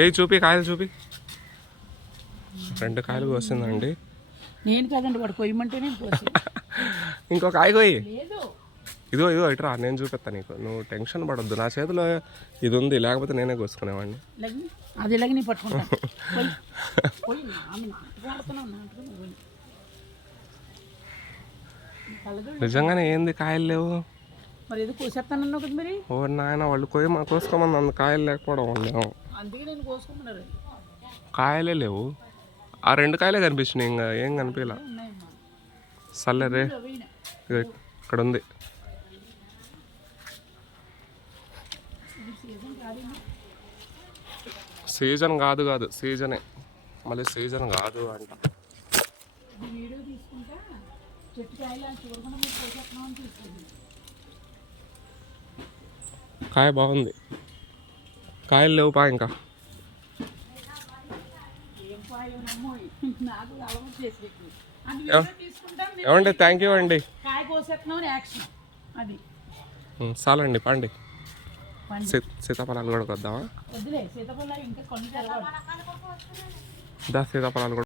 ఏ చూపి కాయలు చూపి. రెండు కాయలు కోసిందండి. నేను కాదండి వాడు కొయ్యమంటే నేను కోసి. ఇంకో కాయ కొయ్యి. లేదు. ఇదిగో ఇదిగో ఇటురా నేను చూపిస్తాను నీకు. నువ్వు టెన్షన్ పడొద్దు. నా చేతిలో ఇది ఉంది లేకపోతే నేనే కోసుకునేవాడిని. అది ఇలాగ నీ పట్టుకుంటా నిజంగానే ఏంది కాయలు లేవు? మరి ఏదో కోసేస్తానన్నావు కదా మరి? ఓ నాయన వాళ్ళు కొయ్య కోసుకోమని అంత కాయలు లేకపోవడం వల్ల. అందుకే నేను కోసుకుంటున్నారు కాయలే లేవు. ఆ రెండు కాయలే కనిపించినాయి. ఇంకా ఏం కనిపించలే. సర్లే రే. ఇక్కడ ఉంది. సీజన్ కాదు కాదు సీజనే. మళ్ళీ సీజన్ కాదు అంట. కాయ బాగుంది. కాయలు లేవు పా ఇంకా. ఏమండి? థ్యాంక్ యూ అండి. చాలండి పండి. సీతాఫలాలు కూడా తెలవాలి దా సీతాఫలాలు కూడా